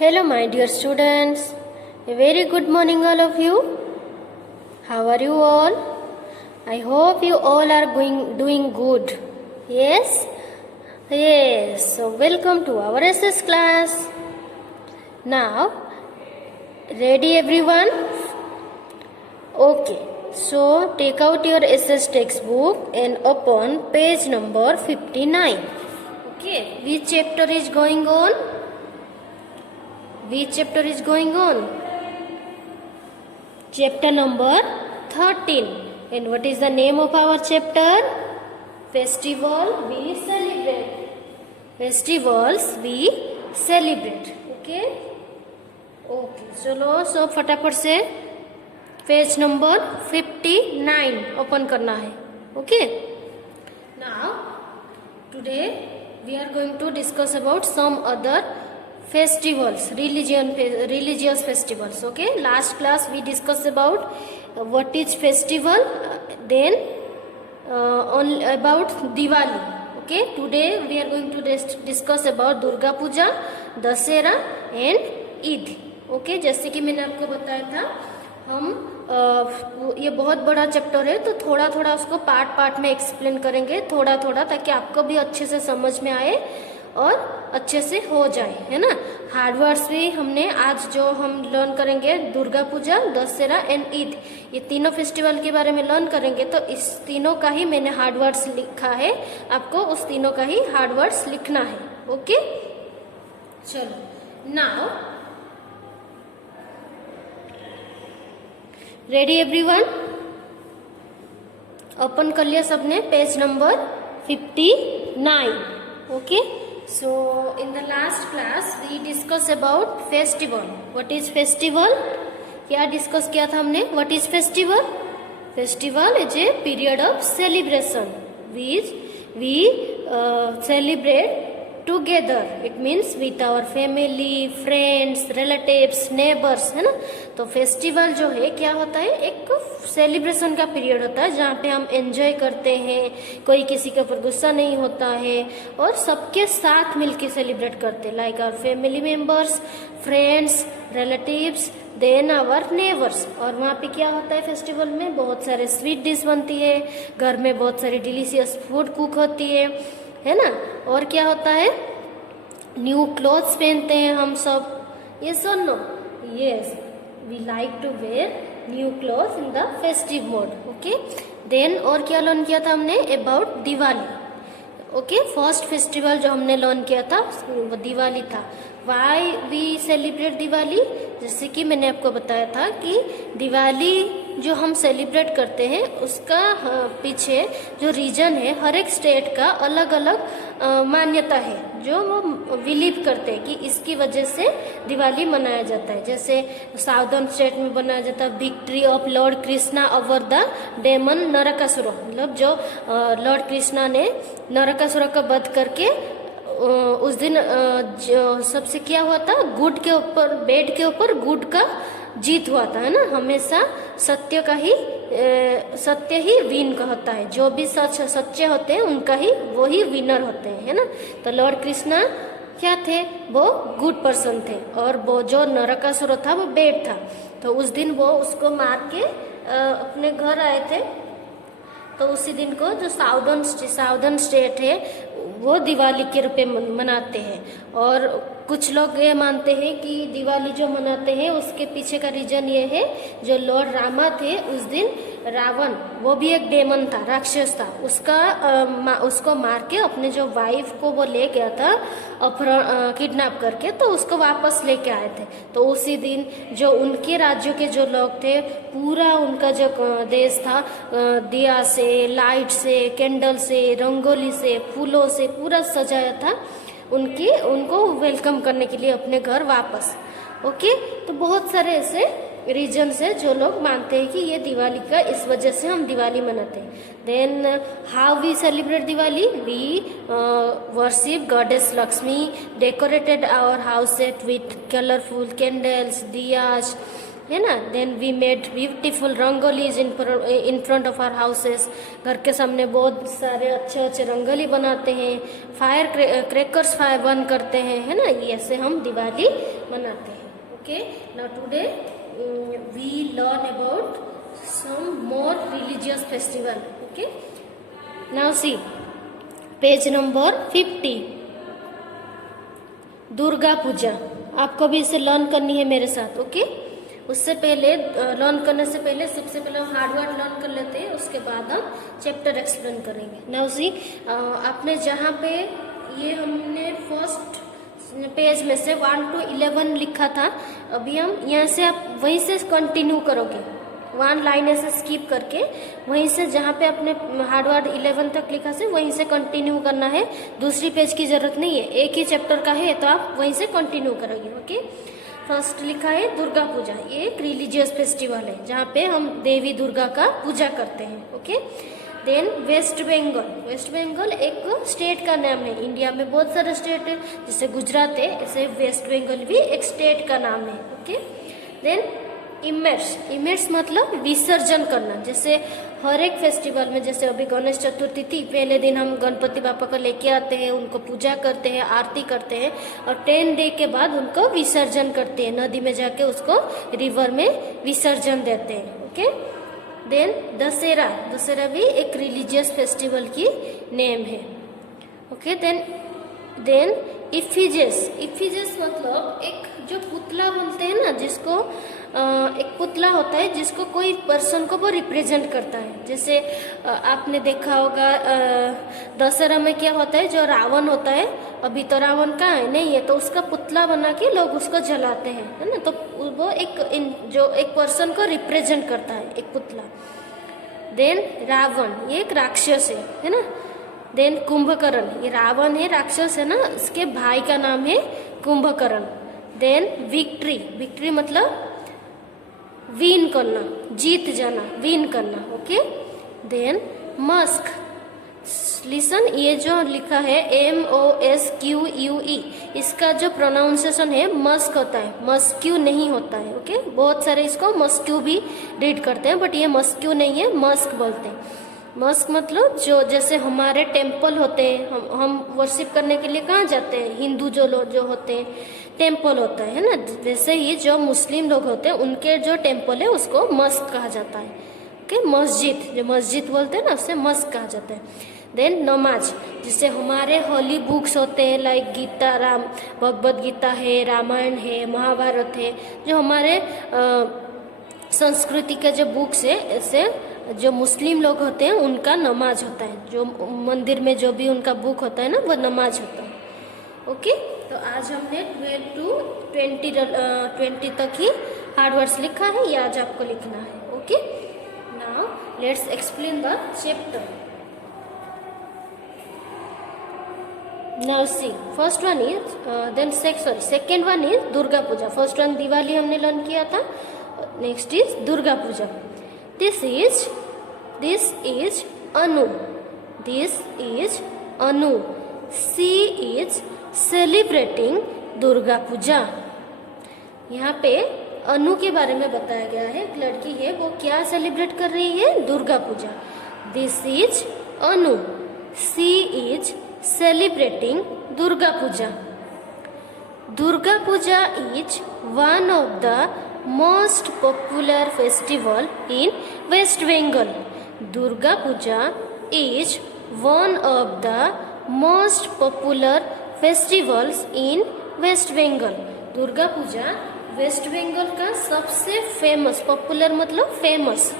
Hello, my dear students. A very good morning, all of you. How are you all? I hope you all are doing good. Yes? Yes. So, welcome to our SS class. Now, ready everyone? Okay. So, take out your SS textbook and open page number 59. Okay. Which chapter is going on? Which chapter is going on? Chapter number 13. And what is the name of our chapter? Festival we celebrate. Festivals we celebrate. Okay? Okay. चलो सब फटाफट से page number 59 open करना है. Okay? Now, today we are going to discuss about some other festivals, religious festivals. Okay, last class we discussed about what is festival, then about Diwali. Okay, today we are going to discuss about Durga Puja, Dasera and Eid. Okay, जैसे कि मैंने आपको बताया था, हम ये बहुत बड़ा चैप्टर है तो थोड़ा थोड़ा उसको पार्ट पार्ट में एक्सप्लेन करेंगे, थोड़ा थोड़ा, ताकि आपको भी अच्छे से समझ में आए और अच्छे से हो जाए, है ना. हार्ड वर्ड्स भी हमने आज जो हम लर्न करेंगे, दुर्गा पूजा, दशहरा एंड ईद, ये तीनों फेस्टिवल के बारे में लर्न करेंगे. तो इस तीनों का ही मैंने हार्ड वर्ड्स लिखा है, आपको उस तीनों का ही हार्ड वर्ड्स लिखना है. ओके, चलो. Now ready everyone? ओपन कर लिया सबने page number 59. Okay. So in the last class we discussed about festival. What is festival? क्या डिस्कस किया था हमने? What is festival? Festival is a period of celebration which we celebrate together. It means with our family, friends, relatives, neighbors, है ना. तो festival जो है क्या होता है, एक सेलिब्रेशन का पीरियड होता है जहाँ पे हम एंजॉय करते हैं, कोई किसी के ऊपर गुस्सा नहीं होता है और सबके साथ मिलके सेलिब्रेट करते हैं, like our family members, friends, relatives, then our neighbours. और वहाँ पे क्या होता है फेस्टिवल में, बहुत सारे स्वीट डिश बनती है, घर में बहुत सारी डिलीशियस फूड कुक होती है ना. और क्या होता है, न्यू क्लोथ्स पहनते हैं हम सब. ये सुनो, yes, we like to wear new clothes in the festive mode. Okay. Then और क्या लर्न किया था हमने about Diwali. Okay, first festival जो हमने लर्न किया था वो दिवाली था. Why we celebrate Diwali? जैसे कि मैंने आपको बताया था कि दिवाली जो हम सेलिब्रेट करते हैं उसका पीछे जो रीजन है, हर एक स्टेट का अलग अलग मान्यता है जो वो बिलीव करते हैं कि इसकी वजह से दिवाली मनाया जाता है. जैसे साउदर्न स्टेट में मनाया जाता है victory of lord Krishna over the demon Narakasura. मतलब जो लॉर्ड कृष्णा ने नरकासुर का वध करके उस दिन जो सबसे क्या हुआ था, गुड के ऊपर, बेड के ऊपर गुड का जीत हुआ था, है ना. हमेशा सत्य का ही सत्य ही विन का होता है. जो भी सच्चे होते हैं उनका ही वो ही विनर होते हैं, है ना. तो लॉर्ड कृष्णा क्या थे, वो गुड पर्सन थे और वो जो नरकासुर था वो बेड था. तो उस दिन वो उसको मार के अपने घर आए थे. तो उसी दिन को जो साउदर्न स्टेट है वो दिवाली के रूप में मनाते हैं. और कुछ लोग ये मानते हैं कि दिवाली जो मनाते हैं उसके पीछे का रीजन ये है, जो लॉर्ड रामा थे उस दिन, रावण, वो भी एक डेमन था, राक्षस था, उसको मार के अपने जो वाइफ को वो ले गया था किडनैप करके, तो उसको वापस लेके आए थे. तो उसी दिन जो उनके राज्यों के जो लोग थे, पूरा उनका जो देश था दिया से, लाइट से, कैंडल से, रंगोली से, फूलों से पूरा सजाया था उनको वेलकम करने के लिए अपने घर वापस. ओके. तो बहुत सारे ऐसे रीजन है जो लोग मानते हैं कि ये दिवाली का इस वजह से हम दिवाली मनाते हैं. Then how we celebrate Diwali? We worship goddess Lakshmi, decorated our house with colourful candles, diyas, है ना. Then we made beautiful rangolis in front of our houses. घर के सामने बहुत सारे अच्छे अच्छे रंगोली बनाते हैं. फायर क्रैकर्स फायर बर्न करते हैं, है ना. ये ऐसे हम दिवाली मनाते हैं. Okay, now today we learn about some more religious festival. Okay, now see page number 50, Durga Puja. आपको भी इसे लर्न करनी है मेरे साथ. ओके, उससे पहले लर्न करने से पहले सबसे पहले हम हार्ड वर्ड लर्न कर लेते हैं, उसके बाद हम चैप्टर एक्सप्लेन करेंगे. नाउ सी, आपने जहाँ पे ये हमने फर्स्ट पेज में से 1 to 11 लिखा था, अभी हम यहाँ से आप वहीं से कंटिन्यू करोगे. 1 लाइन ऐसे स्किप करके वहीं से जहाँ पे अपने हार्ड वर्ड 11 तक लिखा से वहीं से कंटिन्यू करना है. दूसरी पेज की जरूरत नहीं है, एक ही चैप्टर का है तो आप वहीं से कंटिन्यू करोगे. ओके, फर्स्ट लिखा है दुर्गा पूजा. ये एक रिलीजियस फेस्टिवल है जहाँ पे हम देवी दुर्गा का पूजा करते हैं. Okay, then West Bengal. West Bengal एक स्टेट का नाम है. इंडिया में बहुत सारे स्टेट है, जैसे गुजरात है, ऐसे वेस्ट बंगाल भी एक स्टेट का नाम है. Okay, then immerse. इमर्स मतलब विसर्जन करना. जैसे हर एक फेस्टिवल में, जैसे अभी गणेश चतुर्थी थी, पहले दिन हम गणपति बापा को लेके आते हैं, उनको पूजा करते हैं, आरती करते हैं, और 10 डे के बाद उनको विसर्जन करते हैं. नदी में जाके उसको रिवर में विसर्जन देते हैं. Okay, then Dussehra. दशहरा भी एक रिलीजियस फेस्टिवल की नेम है. Okay, then effigies. इफिजेस मतलब एक जो पुतला बोलते हैं ना, जिसको एक पुतला होता है जिसको कोई पर्सन को वो रिप्रेजेंट करता है. जैसे आपने देखा होगा दशहरा में क्या होता है, जो रावण होता है, अभी तो रावण कहाँ है, नहीं है, तो उसका पुतला बना के लोग उसको जलाते हैं, है ना. तो वो जो एक पर्सन को रिप्रेजेंट करता है, एक पुतला. देन रावण, ये एक राक्षस है ना. देन कुंभकर्ण, ये रावण है, राक्षस है ना, इसके भाई का नाम है कुंभकर्ण. Then victory. विक्ट्री मतलब विन करना, जीत जाना, विन करना. Okay, then Musk. लिसन, ये जो लिखा है MOSQUE, इसका जो प्रोनाउंसिएशन है मस्क होता है, मस्क्यू नहीं होता है. ओके, बहुत सारे इसको मस्क्यू भी रीड करते हैं, बट ये मस्क्यू नहीं है, मस्क बोलते हैं. मस्क मतलब जो, जैसे हमारे टेम्पल होते हैं, हम वर्शिप करने के लिए कहाँ जाते हैं, हिंदू जो लोग जो होते हैं, टेम्पल होता है ना. वैसे ही जो मुस्लिम लोग होते हैं उनके जो टेम्पल है उसको मस्क कहा जाता है. ओके, मस्जिद, जो मस्जिद बोलते हैं ना, उससे मस्क कहा जाता है. देन नमाज. जैसे हमारे होली बुक्स होते हैं, लाइक गीता, भगवद गीता है, रामायण है, महाभारत है, जो हमारे संस्कृति के जो बुक्स है, ऐसे जो मुस्लिम लोग होते हैं उनका नमाज होता है. जो मंदिर में जो भी उनका बुक होता है ना, वो नमाज होता है. ओके, तो आज हमने 12 to 20 तक ही हार्ड वर्ड्स लिखा है, ये आज आपको लिखना है. Okay, now let's explain the chapter. Now see, first one is second one is Durga Puja. First one Diwali हमने लर्न किया था, next is Durga Puja. This is Anu. This is Anu. She is celebrating Durga Puja. यहाँ पे अनु के बारे में बताया गया है. एक लड़की है, वो क्या सेलिब्रेट कर रही है, Durga Puja. This is Anu. She is celebrating Durga Puja. Durga Puja is one of the most popular festival in West Bengal. Durga Puja is one of the most popular festivals in West Bengal. Durga Puja West Bengal का सबसे famous, popular मतलब famous,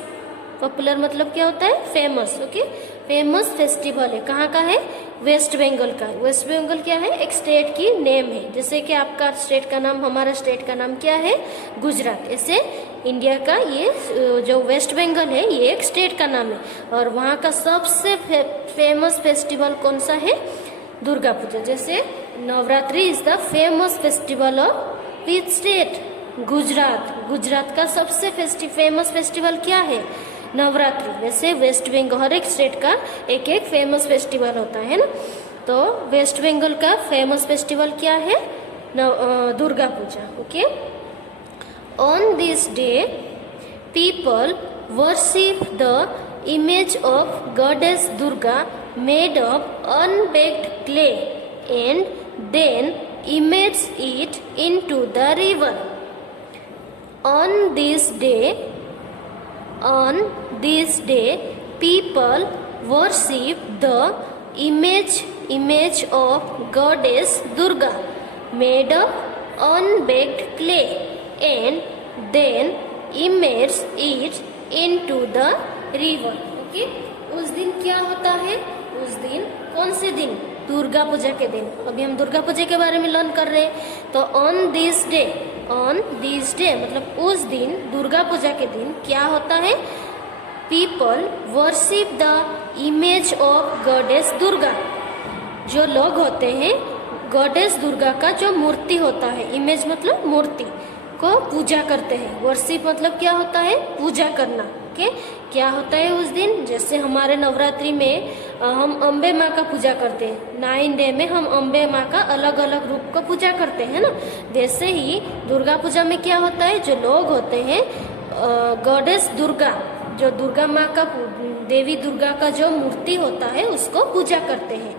popular मतलब क्या होता है, famous. Okay, famous festival है. कहाँ का है, वेस्ट बंगाल का. वेस्ट बंगाल क्या है, एक स्टेट की नेम है. जैसे कि आपका स्टेट का नाम, हमारा स्टेट का नाम क्या है, गुजरात. ऐसे इंडिया का ये जो वेस्ट बंगाल है, ये एक स्टेट का नाम है. और वहाँ का सबसे फेमस फेस्टिवल कौन सा है, दुर्गा पूजा. जैसे Navratri is the famous festival of which state, Gujarat. Gujarat का सबसे फेमस फेस्टिवल क्या है, नवरात्रि. वैसे वेस्ट बंगाल, हर एक स्टेट का एक एक फेमस फेस्टिवल होता है ना. तो वेस्ट बंगाल का फेमस फेस्टिवल क्या है, Durga Puja. Okay, On this day, people worship the image of goddess Durga made of unbaked clay and then immerse it into the river. On this day, people worship the image of goddess Durga made of unbaked clay and then immerse it into the river. Okay, उस दिन क्या होता है? उस दिन कौन से दिन? दुर्गा पूजा के दिन. अभी हम दुर्गा पूजा के बारे में लर्न कर रहे हैं. तो ऑन दिस डे मतलब उस दिन, दुर्गा पूजा के दिन क्या होता है? People worship the image of goddess Durga. जो लोग होते हैं, गॉडेस दुर्गा का जो मूर्ति होता है, इमेज मतलब मूर्ति को पूजा करते हैं. वर्शिप मतलब क्या होता है? पूजा करना. ओके, क्या होता है उस दिन? जैसे हमारे नवरात्रि में हम अम्बे माँ का पूजा करते हैं. 9 डे में हम अम्बे माँ का अलग अलग रूप का पूजा करते हैं ना. वैसे ही दुर्गा पूजा में क्या होता है? जो लोग होते हैं, गॉडेस दुर्गा, जो दुर्गा माँ का, देवी दुर्गा का जो मूर्ति होता है उसको पूजा करते हैं.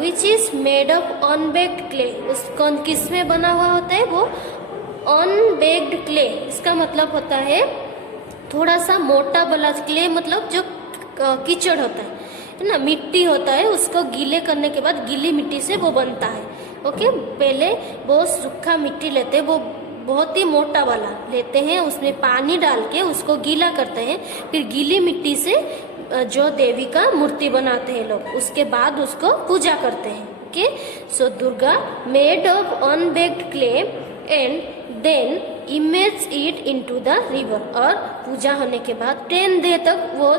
Which is made of unbaked clay. उसको किस में बना हुआ होता है? वो अनबेक्ड क्ले. इसका मतलब होता है थोड़ा सा मोटा वाला क्ले, मतलब जो कीचड़ होता है ना, मिट्टी होता है, उसको गीले करने के बाद गीली मिट्टी से वो बनता है. ओके, पहले वो सूखा मिट्टी लेते हैं, वो बहुत ही मोटा वाला लेते हैं, उसमें पानी डाल के उसको गीला करते हैं, फिर गीली मिट्टी से जो देवी का मूर्ति बनाते हैं लोग, उसके बाद उसको पूजा करते हैं. Okay, so Durga made of unbaked clay and then image it into the river. और पूजा होने के बाद 10 डे तक वो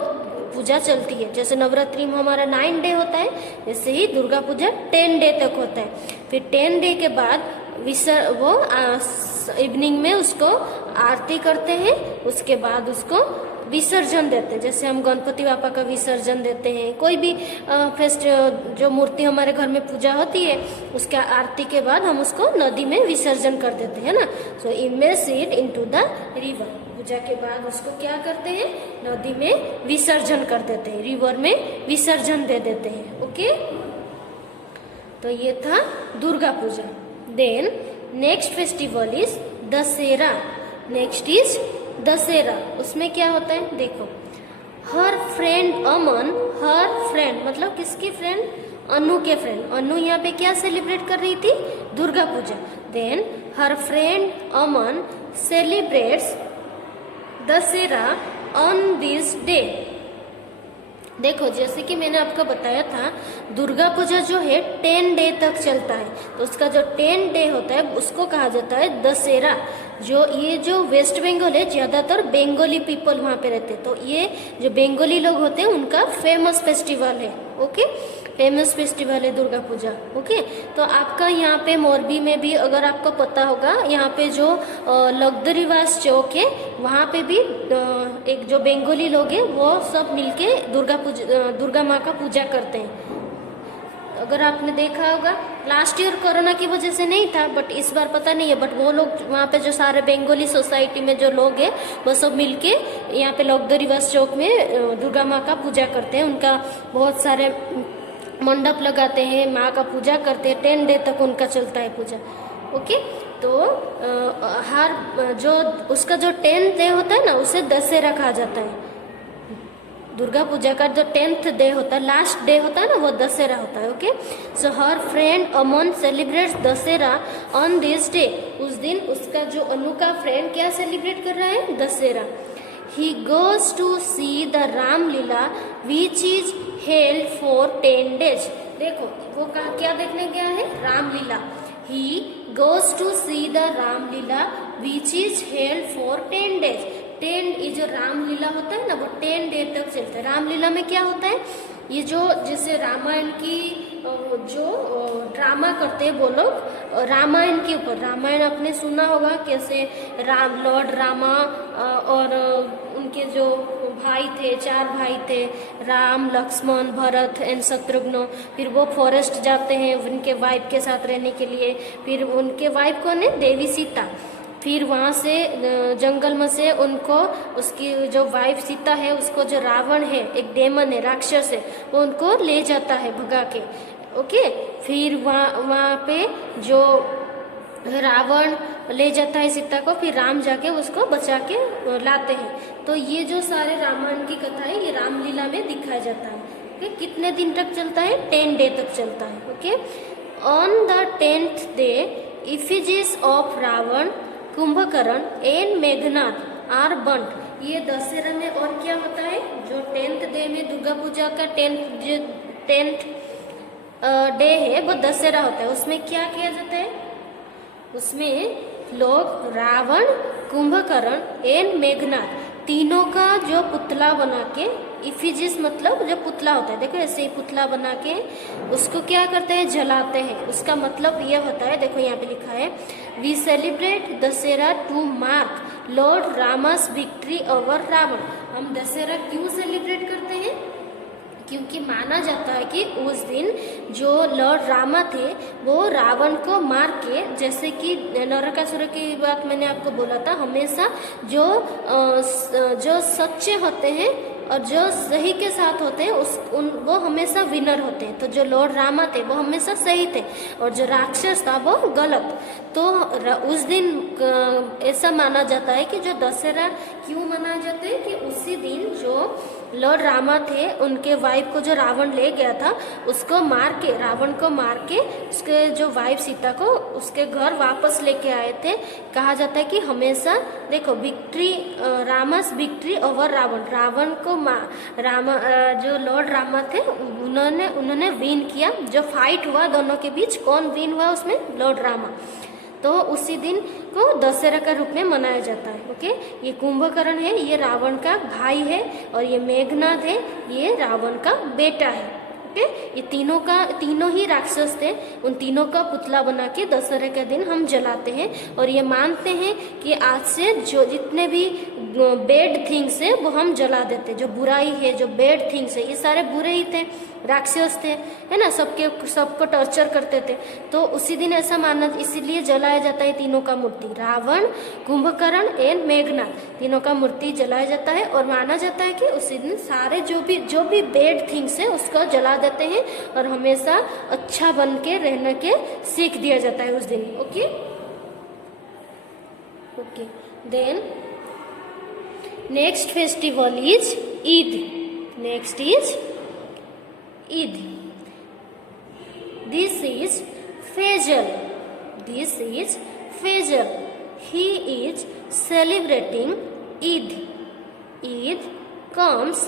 पूजा चलती है. जैसे नवरात्रि में हमारा 9 डे होता है, वैसे ही दुर्गा पूजा 10 डे तक होता है. फिर 10 डे के बाद वो इवनिंग में उसको आरती करते हैं, उसके बाद उसको विसर्जन देते हैं. जैसे हम गणपति बापा का विसर्जन देते हैं, कोई भी जो मूर्ति हमारे घर में पूजा होती है, उसका आरती के बाद हम उसको नदी में विसर्जन कर देते हैं ना. So image it into the river. पूजा के बाद उसको क्या करते हैं? नदी में विसर्जन कर देते हैं, रिवर में विसर्जन दे देते हैं. ओके, तो ये था Durga Puja. Then next festival is Dussehra. Next is Dussehra. उसमें क्या होता है? देखो, हर फ्रेंड अमन, हर फ्रेंड मतलब किसकी फ्रेंड? अनु के फ्रेंड. अनु यहाँ पे क्या सेलिब्रेट कर रही थी? Durga Puja. Then her friend Aman celebrates Dussehra on this day. देखो, जैसे कि मैंने आपको बताया था, दुर्गा पूजा जो है 10 डे तक चलता है. तो उसका जो 10 डे होता है उसको कहा जाता है दशहरा. ये जो वेस्ट बंगाल है, ज्यादातर बंगाली पीपल वहाँ पे रहते हैं, तो ये जो बंगाली लोग होते हैं उनका फेमस फेस्टिवल है. ओके, फेमस फेस्टिवल है दुर्गा पूजा. ओके, तो आपका यहाँ पे मोरबी में भी, अगर आपको पता होगा, यहाँ पे जो लग्दरीवास चौक है, वहाँ पे भी एक जो बंगाली लोग हैं वो सब मिलके दुर्गा माँ का पूजा करते हैं. अगर आपने देखा होगा, लास्ट ईयर कोरोना की वजह से नहीं था, बट इस बार पता नहीं है, बट वो लोग वहाँ पे जो सारे बंगाली सोसाइटी में जो लोग हैं वो सब मिलके यहाँ पे लग्दरीवास चौक में दुर्गा माँ का पूजा करते हैं. उनका बहुत सारे मंडप लगाते हैं, माँ का पूजा करते हैं. 10 डे तक उनका चलता है पूजा. ओके, तो हर जो उसका जो 10th डे होता है ना, उसे दशहरा कहा जाता है. दुर्गा पूजा का जो 10th डे होता है, लास्ट डे होता है ना, वो दशहरा होता है. Okay, so her friend Aman celebrates Dussehra on this day. उस दिन उसका जो अनु का फ्रेंड क्या सेलिब्रेट कर रहा है? Dussehra. He goes to see the Ramlila which is held for 10 days. देखो, वो क्या देखने गया है? Ramlila. He goes to see the Ramlila which is held for 10 days. 10 ये जो रामलीला होता है ना, वो 10 डे तक चलता है. रामलीला में क्या होता है? ये जो जैसे रामायण की जो ड्रामा करते हैं वो लोग, रामायण के ऊपर. रामायण आपने सुना होगा, कैसे लॉर्ड रामा और उनके जो भाई थे, 4 भाई थे, राम, लक्ष्मण, भरत एंड शत्रुघ्न. फिर वो फॉरेस्ट जाते हैं उनके वाइफ के साथ रहने के लिए. फिर उनके वाइफ कौन है? देवी सीता. फिर वहाँ से जंगल में से उनको उसकी जो वाइफ सीता है उसको जो रावण है, एक डेमन है, राक्षस है, वो उनको ले जाता है भगा के। ओके, फिर वहाँ पे जो रावण ले जाता है सीता को, फिर राम जाके उसको बचा के लाते हैं। तो ये जो सारे रामायण की कथा है ये रामलीला में दिखाया जाता है। ओके, कितने दिन तक चलता है? 10 डे तक चलता है। Okay, on the 10th day effigies of Ravana, Kumbhakarna and Meghnath are burned. ये दशहरा में और क्या होता है? जो 10th डे में दुर्गा पूजा का 10th डे है वो दशहरा होता है। उसमें क्या किया जाता है? उसमें लोग रावण, कुंभकर्ण एंड मेघनाथ तीनों का जो पुतला बना के, इफिजिस मतलब जो पुतला होता है, देखो ऐसे ही पुतला बना के उसको क्या करते हैं? जलाते हैं। उसका मतलब ये होता है, देखो यहाँ पे लिखा है, we celebrate Dussehra to mark lord Rama's victory over Ravana. हम दशहरा क्यों सेलिब्रेट करते हैं? क्योंकि माना जाता है कि उस दिन जो लॉर्ड रामा थे वो रावण को मार के, जैसे कि नरकासुर की बात मैंने आपको बोला था, हमेशा जो सच्चे होते हैं और जो सही के साथ होते हैं वो हमेशा विनर होते हैं। तो जो लॉर्ड रामा थे वो हमेशा सही थे और जो राक्षस था वो गलत। तो उस दिन ऐसा माना जाता है कि जो दशहरा क्यों मनाया जाता है कि उसी दिन जो लॉर्ड रामा थे उनके वाइफ को जो रावण ले गया था उसको मार के, रावण को मार के उसके जो वाइफ सीता को उसके घर वापस लेके आए थे। कहा जाता है कि हमेशा देखो victory, रामास victory over Ravan, Ravan को जो लॉर्ड रामा थे उन्होंने विन किया। जो फाइट हुआ दोनों के बीच, कौन विन हुआ उसमें? लॉर्ड रामा। तो उसी दिन को दशहरा का रूप में मनाया जाता है। ओके, ये कुंभकर्ण है, ये रावण का भाई है, और ये मेघनाथ है, ये रावण का बेटा है। ओके, ये तीनों ही राक्षस थे। उन तीनों का पुतला बना के दशहरा के दिन हम जलाते हैं और ये मानते हैं कि आज से जो जितने भी बैड थिंग्स है वो हम जला देते। जो बुराई है, जो बैड थिंग्स है, ये सारे बुरे ही थे, राक्षस थे, है ना, सबको टॉर्चर करते थे। तो उसी दिन ऐसा माना, इसीलिए जलाया जाता है तीनों का मूर्ति, रावण, कुंभकर्ण एंड मेघनाथ, तीनों का मूर्ति जलाया जाता है। और माना जाता है कि उसी दिन सारे जो भी बैड थिंग्स है उसको जला देते हैं और हमेशा अच्छा बन के रहने के सीख दिया जाता है उस दिन। Okay, then next festival is Eid. Next is Eid. This is Fajr. He is celebrating Eid. Eid comes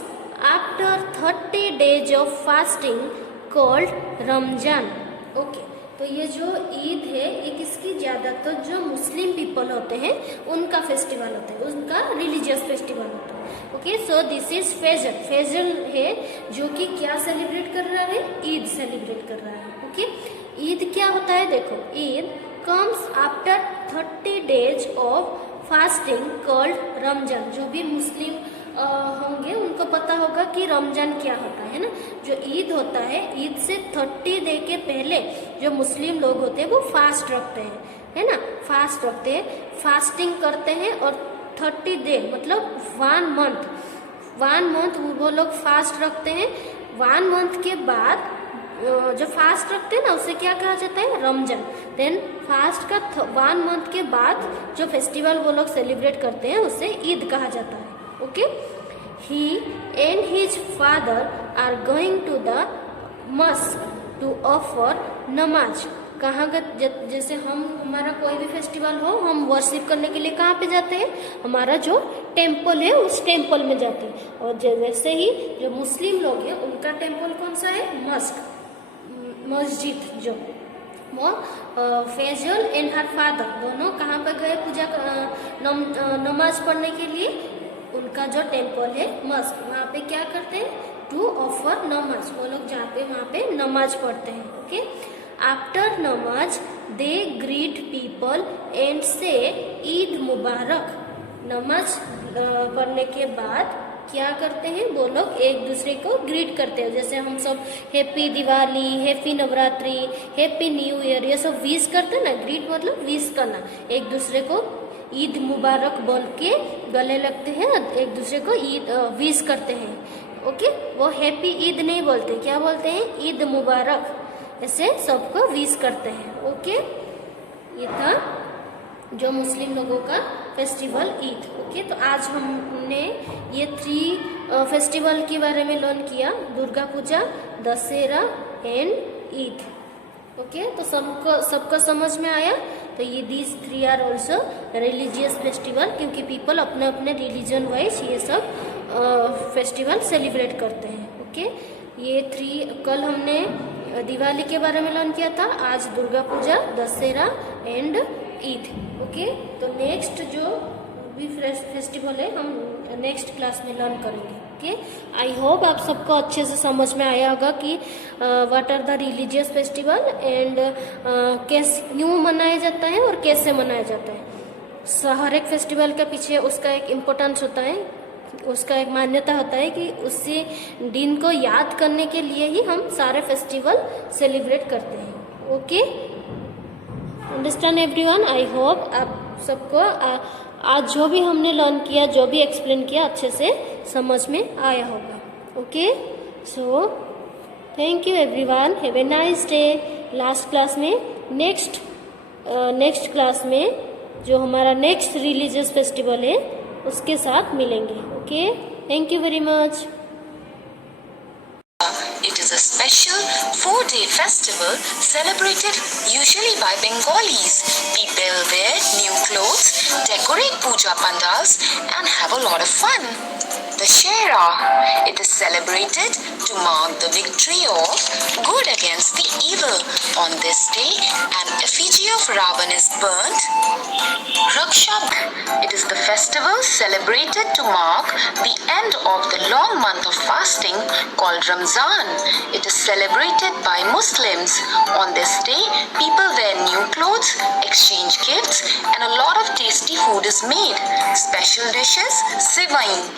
after 30 days of fasting called Ramzan. Okay. तो ये जो ईद है ये किसकी, ज़्यादातर जो मुस्लिम पीपल होते हैं उनका फेस्टिवल होता है, उनका रिलीजियस फेस्टिवल होता है। Okay, so this is phasor. Phasor है जो कि क्या सेलिब्रेट कर रहा है? ईद सेलिब्रेट कर रहा है। ओके, ईद क्या होता है? देखो, Eid comes after 30 days of fasting called Ramzan. जो भी मुस्लिम होंगे उनको पता होगा कि रमजान क्या होता है ना। जो ईद होता है, ईद से 30 डे के पहले जो मुस्लिम लोग होते हैं वो फास्ट रखते हैं, है ना, फास्ट रखते हैं, फास्टिंग करते हैं। और 30 डे मतलब 1 मंथ वो लोग फास्ट रखते हैं। 1 मंथ के बाद जो फास्ट रखते हैं ना उसे क्या कहा जाता है? रमजान। देन फास्ट का 1 मंथ के बाद जो फेस्टिवल वो लोग सेलिब्रेट करते हैं उसे ईद कहा जाता है। Okay, he and his father are going to the mosque to offer namaz. कहाँ का, जैसे हमारा कोई भी फेस्टिवल हो, हम वर्शिप करने के लिए कहाँ पे जाते हैं? हमारा जो टेम्पल है उस टेम्पल में जाते हैं। और जैसे ही जो मुस्लिम लोग हैं उनका टेम्पल कौन सा है? मस्जिद। जो वो फैजल एंड हर फादर दोनों कहाँ पे गए पूजा नमाज पढ़ने के लिए? उनका जो टेम्पल है मस्क, वहाँ पे क्या करते हैं? टू ऑफर नमाज। वो लोग जाते वहाँ पे नमाज पढ़ते हैं। ओके, आफ्टर नमाज दे ग्रीट पीपल एंड से ईद मुबारक। नमाज पढ़ने के बाद क्या करते हैं? वो लोग एक दूसरे को ग्रीट करते हैं। जैसे हम सब happy Diwali, happy Navratri, happy new year, ये सब विश करते हैं ना। ग्रीट मतलब विश करना, एक दूसरे को ईद मुबारक बोल के गले लगते हैं, एक दूसरे को ईद विश करते हैं। ओके, वो हैप्पी ईद नहीं बोलते, क्या बोलते हैं? ईद मुबारक, ऐसे सबको विश करते हैं। ओके, ये था जो मुस्लिम लोगों का फेस्टिवल ईद। ओके, तो आज हमने ये 3 फेस्टिवल के बारे में लर्न किया, दुर्गा पूजा, दशहरा एंड ईद। ओके, तो सबको समझ में आया? तो ये these 3 are also religious festival, क्योंकि पीपल अपने अपने रिलीजन वाइज ये सब फेस्टिवल सेलिब्रेट करते हैं। ओके, ये 3 कल हमने दिवाली के बारे में लर्न किया था, आज दुर्गा पूजा, दशहरा एंड ईद। ओके, तो नेक्स्ट जो भी फेस्टिवल है हम नेक्स्ट क्लास में लर्न करेंगे। ओके, आई होप आप सबको अच्छे से समझ में आया होगा कि what are the religious festival and कैसे क्यों मनाया जाता है और कैसे मनाया जाता है। हर एक फेस्टिवल के पीछे उसका एक इम्पोर्टेंस होता है, उसका एक मान्यता होता है कि उसी दिन को याद करने के लिए ही हम सारे फेस्टिवल सेलिब्रेट करते हैं। Okay, understand everyone? आई होप आप सबको आज जो भी हमने लर्न किया, जो भी एक्सप्लेन किया, अच्छे से समझ में आया होगा। Okay, so thank you everyone, have a nice day. Last class में नेक्स्ट क्लास में जो हमारा नेक्स्ट रिलीजियस फेस्टिवल है उसके साथ मिलेंगे। Okay, thank you very much. It is a special 4-day festival celebrated usually by Bengalis. People wear new clothes, decorate puja pandals and have a lot of fun. Dussehra. It is celebrated to mark the victory of good against the evil. On this day, an effigy of Ravan is burnt. Raksha. It is the festival celebrated to mark the end of the long month of fasting called Ramzan. It is celebrated by Muslims. On this day, people wear new clothes, exchange gifts, and a lot of tasty food is made. Special dishes, Sivain.